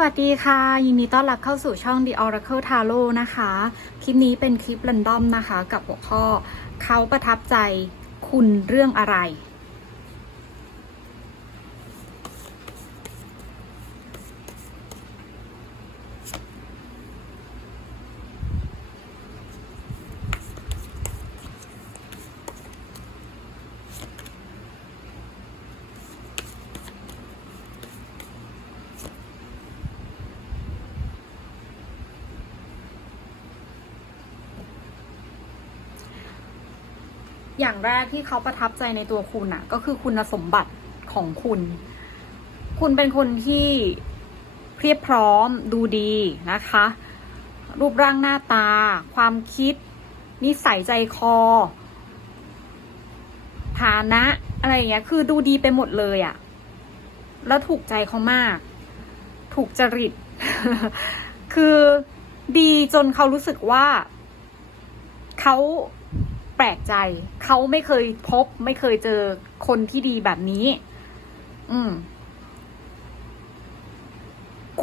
วัสดีค่ะ ยินดีต้อนรับเข้าสู่ช่อง The Oracle Tarot นะคะ คลิปนี้เป็นคลิป r รนดอมนะคะ กับหัวข้อเขาประทับใจคุณเรื่องอะไร อย่างแรกที่เขาประทับใจในตัวคุณอะก็คือคุณสมบัติของคุณ คุณเป็นคนที่เพียบพร้อมดูดีนะคะ รูปร่างหน้าตา ความคิด นิสัยใจคอฐานะ อะไรอย่างเงี้ย คือดูดีไปหมดเลยอะแล้วถูกใจเขามาก ถูกจริต คือดีจนเขารู้สึกว่าเขา ปลกใจ เขาไม่เคยพบ ไม่เคยเจอคนที่ดีแบบนี้ อืม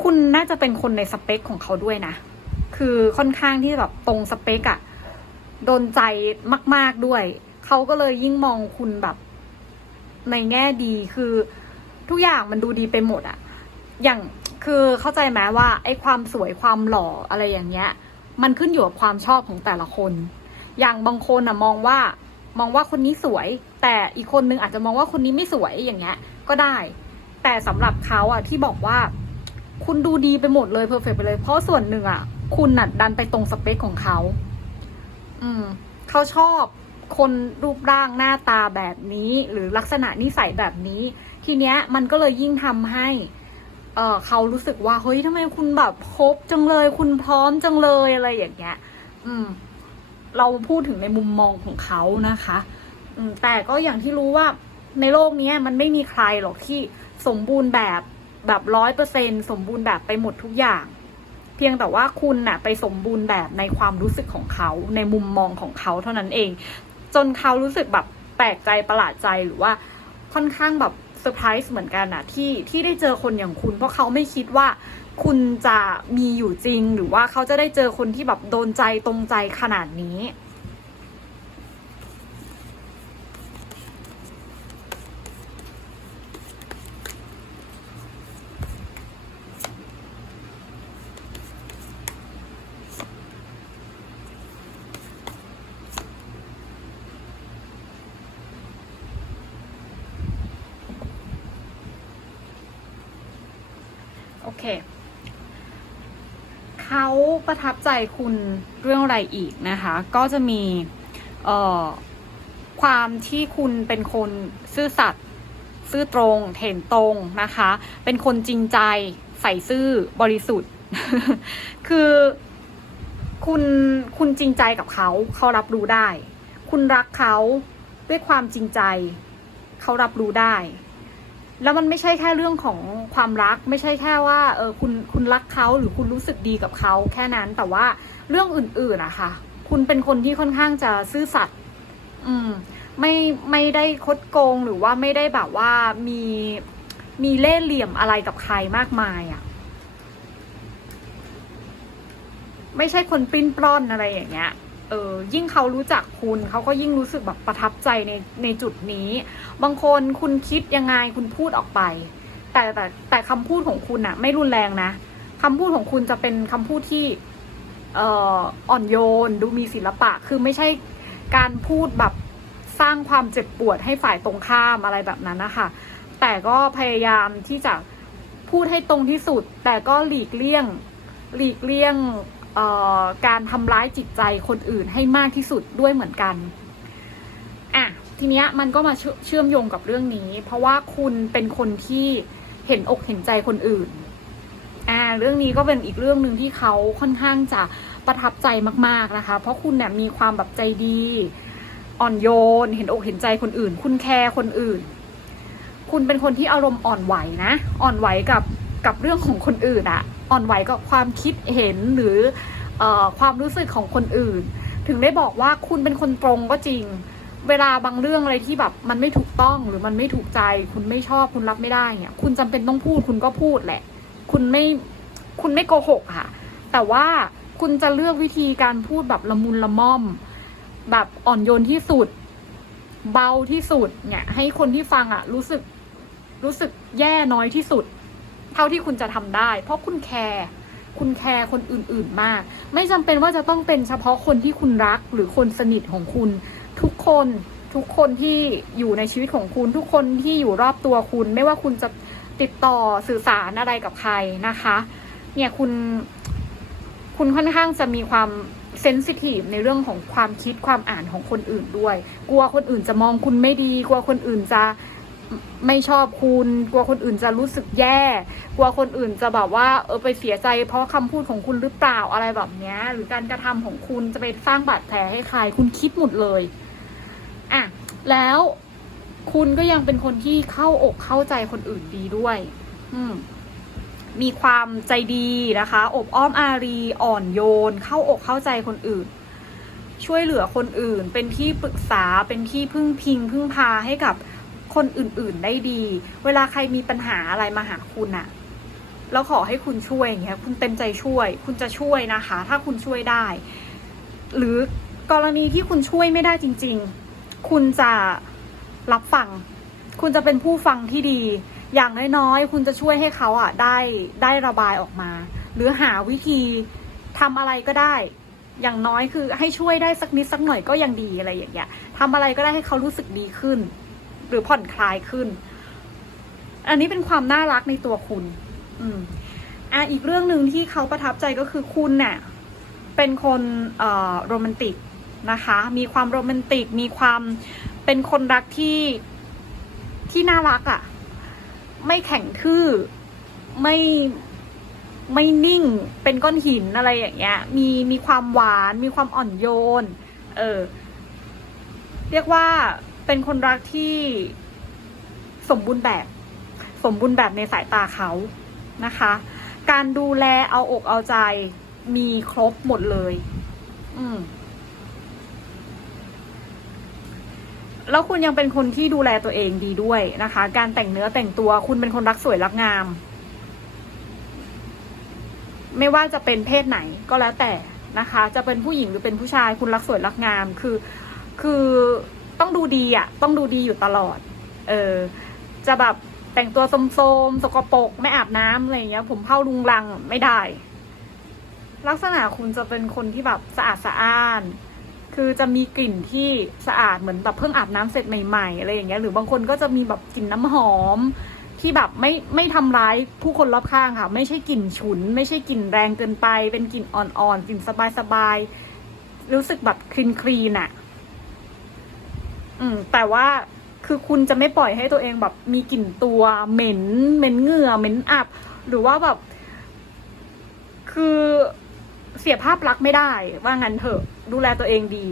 คุณน่าจะเป็นคนในสเปคของเขาด้วยนะ คือค่อนข้างที่แบบตรงสเปคอะโดนใจมาก ๆด้วย เขาก็เลยยิ่งมองคุณแบบ ในแง่ดีคือ ทุกอย่างมันดูดีไปหมดอะอย่างคือเข้าใจไหมว่า ไอ้ความสวยความหล่ออะไรอย่างเงี้ย มันขึ้นอยู่กับความชอบของแต่ละคน อย่างบางคนอะมองว่า มองว่าคนนี้สวย แต่อีกคนนึงอาจจะมองว่าคนนี้ไม่สวยอย่างเงี้ย ก็ได้ แต่สำหรับเขาอะที่บอกว่า คุณดูดีไปหมดเลยเพอร์เฟกไปเลย เพราะส่วนหนึ่งอะคุณน่ะดันไปตรงสเปคของเขา อืม เขาชอบคนรูปร่างหน้าตาแบบนี้ หรือลักษณะนิสัยแบบนี้ ทีเนี้ยมันก็เลยยิ่งทำให้ เออเขารู้สึกว่าเฮ้ยทำไมคุณแบบครบจังเลย คุณพร้อมจังเลยอะไรอย่างเงี้ย อืม เราพูดถึงในมุมมองของเขานะคะแต่ก็อย่างที่รู้ว่าในโลกนี้มันไม่มีใครหรอกที่สมบูรณ์แบบแบบร้อยเปอร์เซ็นสมบูรณ์แบบไปหมดทุกอย่าง เพียงแต่ว่าคุณน่ะไปสมบูรณ์แบบในความรู้สึกของเขา ในมุมมองของเขาเท่านั้นเอง จนเขารู้สึกแบบแปลกใจประหลาดใจหรือว่าค่อนข้างแบบ เซอร์ไพรส์เหมือนกันอะที่ที่ได้เจอคนอย่างคุณ เพราะเขาไม่คิดว่าคุณจะมีอยู่จริง หรือว่าเขาจะได้เจอคนที่แบบโดนใจตรงใจขนาดนี้ โอเค เขาประทับใจคุณเรื่องอะไรอีกนะคะ ก็จะมีเอ่อความที่คุณเป็นคนซื่อสัตย์ซื่อตรงเห็นตรงนะคะ เป็นคนจริงใจใส่ซื่อบริสุทธิ์ คือคุณคุณจริงใจกับเขาเขารับรู้ได้ คุณรักเขาด้วยความจริงใจ เขารับรู้ได้ แล้วมันไม่ใช่แค่เรื่องของความรัก ไม่ใช่แค่ว่าเออคุณคุณรักเขาหรือคุณรู้สึกดีกับเขาแค่นั้น แต่ว่าเรื่องอื่นๆอะค่ะคุณเป็นคนที่ค่อนข้างจะซื่อสัตย์อืม ไม่ไม่ได้คดโกงหรือว่าไม่ได้แบบว่ามีมีเล่ห์เหลี่ยมอะไรกับใครมากมายอะไม่ใช่คนปริ้นปล้อนอะไรอย่างเงี้ย เออยิ่งเขารู้จักคุณเขาก็ยิ่งรู้สึกแบบประทับใจในในจุดนี้ บางคนคุณคิดยังไงคุณพูดออกไป แต่แต่แต่คำพูดของคุณอะไม่รุนแรงนะคำพูดของคุณจะเป็นคำพูดที่เอ่ออ่อนโยนดูมีศิลปะ คือไม่ใช่การพูดแบบสร้างความเจ็บปวดให้ฝ่ายตรงข้ามอะไรแบบนั้นนะคะแต่ก็พยายามที่จะพูดให้ตรงที่สุด แต่ก็หลีกเลี่ยง หลีกเลี่ยง การทำร้ายจิตใจคนอื่นให้มากที่สุดด้วยเหมือนกันอะทีเนี้ยมันก็มาเชื่อมโยงกับเรื่องนี้ เพราะว่าคุณเป็นคนที่เห็นอกเห็นใจคนอื่นอ่าเรื่องนี้ก็เป็นอีกเรื่องหนึ่งที่เขาค่อนข้างจะประทับใจมาก ๆนะคะ เพราะคุณเนี่ยมีความแบบใจดี อ่อนโยน เห็นอกเห็นใจคนอื่น คุณแคร์คนอื่น คุณเป็นคนที่อารมณ์อ่อนไหวนะ อ่อนไหวกับกับเรื่องของคนอื่นอะ อ่อนไหวกับความคิดเห็นหรืออความรู้สึกของคนอื่น ถึงได้บอกว่าคุณเป็นคนตรงก็จริง เวลาบางเรื่องอะไรที่แบบมันไม่ถูกต้องหรือมันไม่ถูกใจ คุณไม่ชอบคุณรับไม่ได้เนี่ย คุณจำเป็นต้องพูดคุณก็พูดแหละ คุณไม่คุณไม่โกหกค่ะ แต่ว่าคุณจะเลือกวิธีการพูดแบบละมุนละม่อม แบบอ่อนโยนที่สุด เบาที่สุดเนี่ย ให้คนที่ฟังอะรู้สึกรู้สึกแย่น้อยที่สุด ท่าที่คุณจะทำได้ เพราะคุณแคร์คุณแคร์คนอื่นๆมาก ไม่จำเป็นว่าจะต้องเป็นเฉพาะคนที่คุณรักหรือคนสนิทของคุณ ทุกคนทุกคนที่อยู่ในชีวิตของคุณ ทุกคนที่อยู่รอบตัวคุณ ไม่ว่าคุณจะติดต่อสื่อสารอะไรกับใครนะคะ เนี่ยคุณ คุณค่อนข้างจะมีความเซนซิทีฟในเรื่องของความคิดความอ่านของคนอื่นด้วย กลัวคนอื่นจะมองคุณไม่ดี กลัวคนอื่นจะ ไม่ชอบคุณ กลัวคนอื่นจะรู้สึกแย่ กลัวคนอื่นจะแบบว่าเออไปเสียใจเพราะคำพูดของคุณหรือเปล่าอะไรแบบเนี้ย หรือการกระทำของคุณจะไปสร้างบาดแผลให้ใคร คุณคิดหมดเลยอะแล้วคุณก็ยังเป็นคนที่เข้าอกเข้าใจคนอื่นดีด้วย อืมมีความใจดีนะคะ อบอ้อมอารีอ่อนโยน เข้าอกเข้าใจคนอื่น ช่วยเหลือคนอื่น เป็นที่ปรึกษาเป็นที่พึ่งพิงพึ่งพาให้กับ คนอื่นๆได้ดี เวลาใครมีปัญหาอะไรมาหาคุณอะแล้วขอให้คุณช่วยอย่างเงี้ย คุณเต็มใจช่วย คุณจะช่วยนะคะ ถ้าคุณช่วยได้ หรือกรณีที่คุณช่วยไม่ได้จริง ๆ คุณจะรับฟัง คุณจะเป็นผู้ฟังที่ดี อย่างน้อยๆ คุณจะช่วยให้เขาอะได้ได้ระบายออกมา หรือหาวิธีทำอะไรก็ได้อย่างน้อยคือให้ช่วยได้สักนิดสักหน่อยก็ยังดีอะไรอย่างเงี้ยทำอะไรก็ได้ให้เขารู้สึกดีขึ้น หรือผ่อนคลายขึ้น อันนี้เป็นความน่ารักในตัวคุณ อืมอะอีกเรื่องหนึ่งที่เขาประทับใจก็คือคุณเนี่ยเป็นคนเอ่อโรแมนติกนะคะ มีความโรแมนติก มีความเป็นคนรักที่ที่น่ารักอะ่ะ ไม่แข็งทื่อไม่ไม่นิ่ง เป็นก้อนหินอะไรอย่างเงี้ย มีมีความหวาน มีความอ่อนโยน เออ เรียกว่า เป็นคนรักที่สมบูรณ์แบบ สมบูรณ์แบบในสายตาเขานะคะ การดูแลเอาอกเอาใจมีครบหมดเลย อืมแล้วคุณยังเป็นคนที่ดูแลตัวเองดีด้วยนะคะ การแต่งเนื้อแต่งตัวคุณเป็นคนรักสวยรักงาม ไม่ว่าจะเป็นเพศไหนก็แล้วแต่นะคะ จะเป็นผู้หญิงหรือเป็นผู้ชายคุณรักสวยรักงาม คือ คือ ต้องดูดีอะ่ะ ต้องดูดีอยู่ตลอด เออ จะแบบแต่งตัวโสมๆสกปรกไม่อาบน้ำอะไรอย่างเงี้ย ผมเผาลุงลังไม่ได้ ลักษณะคุณจะเป็นคนที่แบบสะอาดสะอ้าน คือจะมีกลิ่นที่สะอาดเหมือนแบบเพิ่งอาบน้ำเสร็จใหม่ๆอะไรอย่างเงี้ย หรือบางคนก็จะมีแบบกลิ่นน้ำหอมที่แบบไม่ไม่ทำร้ายผู้คนรอบข้างค่ะ ไม่ใช่กลิ่นฉุน ไม่ใช่กลิ่นแรงเกินไป เป็นกลิ่นอ่อนๆกลิ่นสบายๆรู้สึกแบบคลีนคลีนอะ อืม แต่ว่าคือคุณจะไม่ปล่อยให้ตัวเองแบบมีกลิ่นตัวเหม็น เหม็นเหงื่อเหม็นอับ หรือว่าแบบ คือเสียภาพลักษณ์ไม่ได้ ว่างั้นเถอะ ดูแลตัวเองดี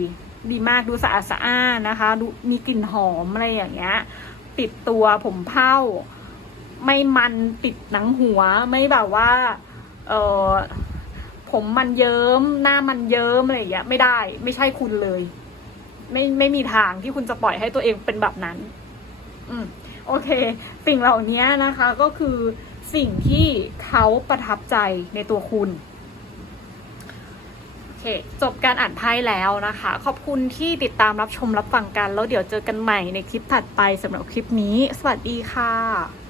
ดีมากดูสะอาดสะอ้านนะคะ ดูมีกลิ่นหอมอะไรอย่างเงี้ย ปิดตัวผมเผ้า ไม่มันปิดหนังหัว ไม่แบบว่า เออผมมันเยิ้ม หน้ามันเยิ้มอะไรอย่างเงี้ย ไม่ได้ ไม่ใช่คุณเลย ไม่ไม่มีทางที่คุณจะปล่อยให้ตัวเองเป็นแบบนั้น อืมโอเค สิ่งเหล่านี้นะคะก็คือสิ่งที่เขาประทับใจในตัวคุณโอเคจบการอ่านไพ่แล้วนะคะ ขอบคุณที่ติดตามรับชมรับฟังกัน แล้วเดี๋ยวเจอกันใหม่ในคลิปถัดไปสำหรับคลิปนี้ สวัสดีค่ะ